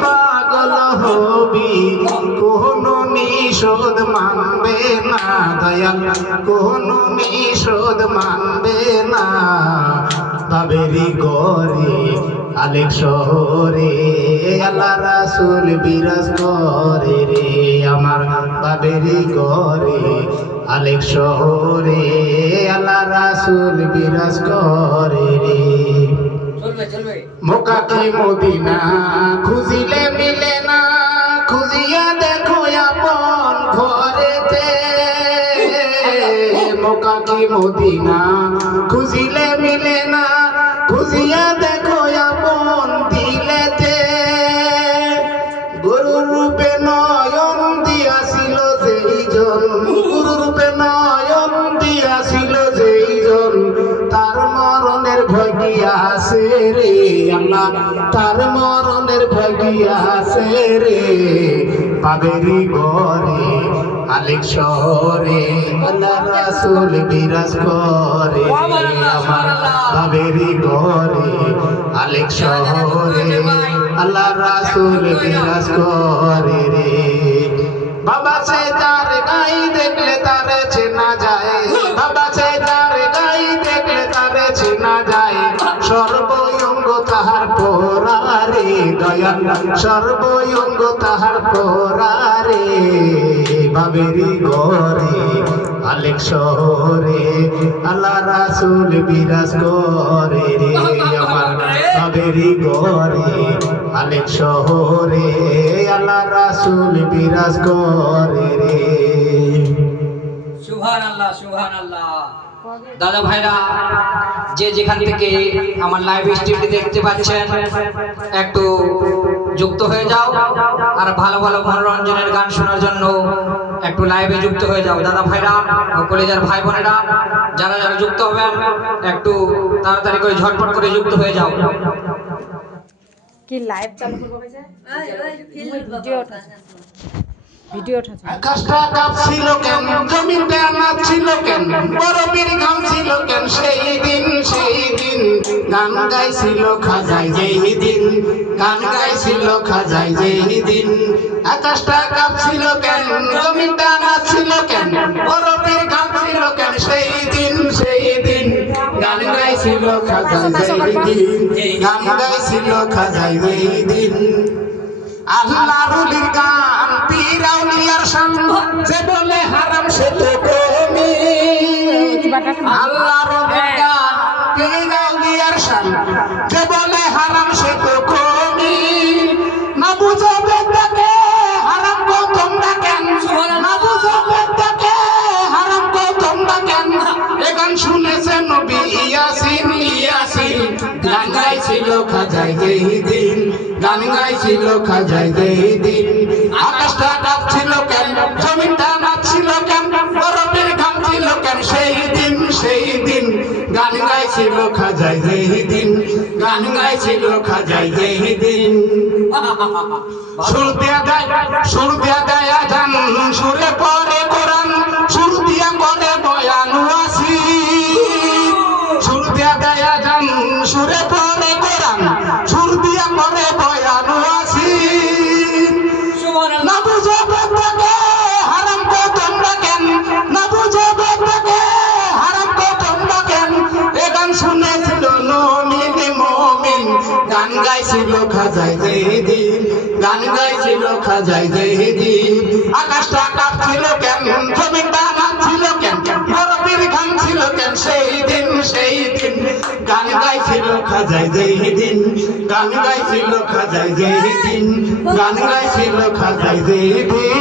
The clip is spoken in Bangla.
পাগল হবি কোনো নিষেধ মানবে না দয়াল কোনো নিষেধ মানবে না বাবেরি গরে আলেক শহরে আল্লাহ রাসূল বিরাজ করে রে আমার বাবেরি গরে আলেক শহরে আল্লাহ রাসূল বিরাজ করে রে মক্কা কি মদিনা খুঁজিলে মিলে না খুঁজিয়া দেখো আপন ঘরেতে মক্কা কি মদিনা খুঁজিলে মিলে না খুঁজিয়া দেখো আপন দিলেতে গুরুর রূপে নয়ন দিয়াছিল যেই জন গুরুর রূপে নয়ন দিয়াছিল যেই জন তার মরণের ভয় কি আছে রে আল্লাহ তার মরণের ভয় কি আছে রে বাবেরি গরে আলেক শহরে আল্লাহ রাসূল বিরাজ করে আমার বাবেরি গরে আলেক শহরে আল্লাহ রাসূল বিরাজ করে রে বাবা সে যার গাই দেখলে তারে চেনা যায় বাবা সে যার গাই দেখলে তারে চেনা যায় সর্বঙ্গ তাহার পোরারে দয়াল সর্বঙ্গ তাহার পোরারে বাবেরি গরে আলেক শহরে আল্লাহ রাসূল বিরাজ করে রে আমার বাবেরি গরে আলেক শহরে আল্লাহ রাসূল বিরাজ করে রে সুবহানাল্লাহ সুবহানাল্লাহ। দাদা ভাইরা যে যেখান থেকে আমার লাইভ স্ট্রিমটি দেখতে পাচ্ছেন একটু যুক্ত হয়ে যাও আর ভালো ভালো মনোরঞ্জনের গান শোনার জন্য একটু লাইভে যুক্ত হয়ে যাও দাদা ভাইরা ও কলেজের ভাই বোনেরা যারা যারা যুক্ত হবেন একটু তাড়াতাড়ি করে ঝটপট করে যুক্ত হয়ে যাও। কি লাইভ চালু করব ভাইজা ভিডিও আকাশটা কাঁপছিল কেন জমিনটা নাচছিল কেন বরফের ঘাম ছিল কেন সেই দিন গান গাইছিল খাজাই যেই দিন গান গাইছিল খাজাই যেই দিন আকাশটা কাঁপছিল কেন জমিনটা নাচছিল কেন বরফের ঘাম ছিল কেন সেই দিন গান গাইছিল খাজাই যেই দিন গান গাইছিল খাজাই যেই দিন আল্লাহর ওলির গান পীর আউলিয়ার শান যে বলে হারাম সে তো প্রেমী আল্লাহর ওলির গান পীর আউলিয়ার শান যে বলে হারাম সে তো কমি না বুঝো বেদাকে হারাম কো তোমরা কেন না বুঝো বেদাকে হারাম কো তোমরা কেন এ গান শুনেছে নবী ইয়াসিন গান গাইছিল খাজাই যেই দিন গান গাইছিল খাজাই যেই দিন আকাশটা কাঁপছিল কেন জমিনটা নাচছিল কেন বরফের ঘাম ছিল কেন সেই দিন গান গাইছিল খাজাই যেই দিন গান গাইছিল খাজাই যেই দিন সুর দিয়া দেয় আজান সুরে পড়ে কোরআন সুর দিয়া করে বয়ান ওয়াসি সুর দিয়া দেয় আজান সুরে পড়ে কোরআন সুর দিয়া করে বয়ান ওয়াসি না বুঝো বেদাকে হারাম কো তোমরা কেন না বুঝো বেদাকে হারাম কো তোমরা কেন এ গান শুনেছিল মুমিন গান গাইছিল খাজাই যেই দিন গান গাইছিল খাজাই যেই দিন আকাশটা কাঁপছিল কেন জমিনটা নাচছিল কেন বরফের ঘাম ছিল কেন সেই দিন গান গাইছিল খাজাই যেই দিন গান গাইছিল খাজাই যেই দিন গান গাইছিল খাজাই যেই দিন